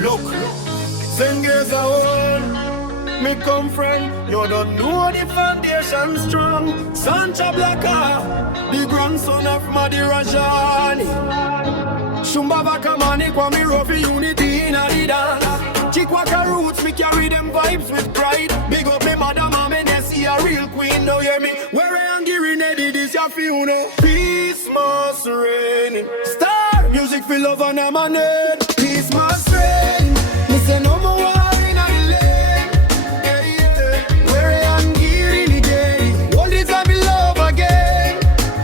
Look, Zengeza one, me come from. You don't know the foundation strong. Sancha Blacka, the Grand Son of Madyirazhoni. Shumba Vakamanikwa, me rough unity in a dance. Chikwaka roots, me carry them vibes with pride. Big up me mother, Mom Enesia, real queen, now hear me. Ngwere and Grenade, this your funeral. Peace must reign. Star music for love and emanate. Peace must reign. Me say no more war in the lane. Yeah, yeah. Ngwere and Grenade, all this I be love again.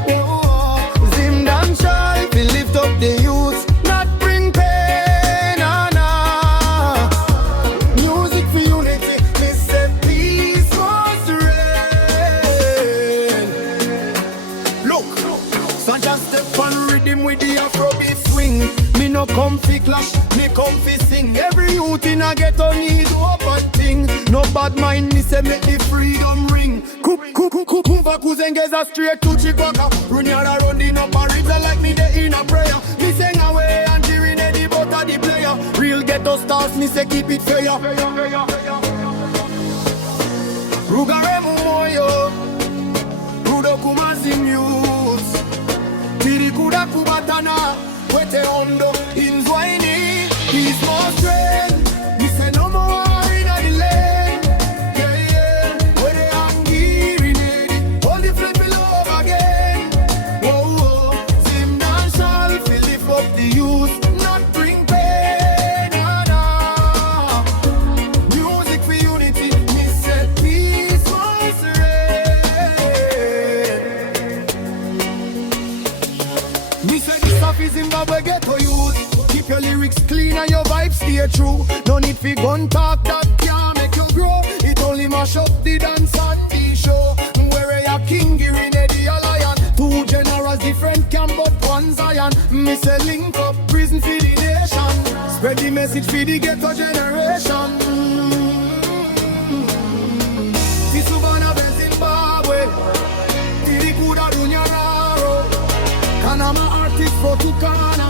Oh, Zimdancehall, we lift up the youth, not bring pain, nah, nah. Music for unity, me say peace must reign. Look, Sancha step on riddim with the Afrobeat swing. Me no comfy clash, me comfy sing. Every youth in a ghetto need open thing. No bad mind, me say make the freedom ring. Kumva Zengeza straight to Chikwaka. Run yard around the number river like me dey in a prayer. Me sing away and Grinade but a the player. Real ghetto stars, me say keep it fair. Rugare moyo, rudo kumazim youth. Tiri kuda kubatana, wete ondo inzwaini. Peace must reign. Me say no more war in the lane. Yeah, yeah. Ngwere and Grenade, all the flip love again. Whoa, whoa. Zimdancehall, we lift up the youth, not bring pain, nah, nah. Music for unity, me say peace must reign. Me say this stuff is Zimbabwe ghetto youth. Keep your lyrics clean and your vibes stay true. No need for gun talk that can't make you grow. It only mash up the dance and the show. Ngwere ya king, Grinade a lion. Two generals different camp but one Zion. Me say link up prison for the nation. Spread the message for the ghetto generation. Tisubana be Zimbabwe, Tiri kuda dunyararo. Kanama artist for Tukana.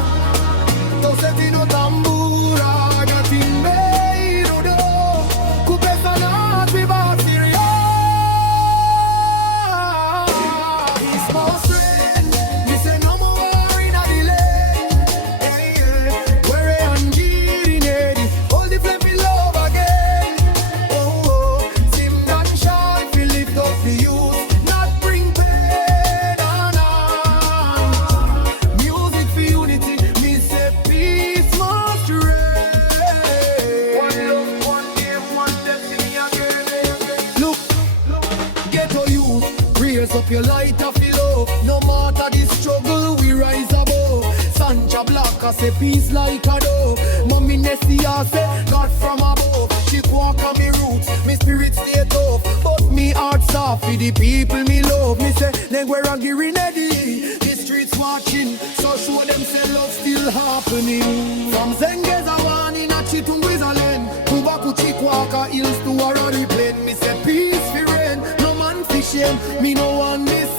Tosetino tambura, gatimbe irudo, kupesa na tibasiria. Peace must reign. Me say no more war in the lane. Yeah, yeah. Ngwere and Grenade, all the flame in love again. Oh, oh. Zimdancehall, we lift up the youth, not bring pain, nah, nah. Music for unity, me say peace must reign. One love, one name, one destiny again. Look, ghetto youth, raise up your light of your love. No matter the struggle, we rise above. Sancha Blacka say peace like a dove. Mom Enesia say God from above. She walk on me roots, me spirit stay tough. But me heart soft for the people me love. Me say Ngwere and Grenade, the streets watching, so show them say love still happening. From Zengeza one in a Switzerland, to Baku Chikwaka hills to Arari plain. Me say peace for rain, no man for shame. Me no one miss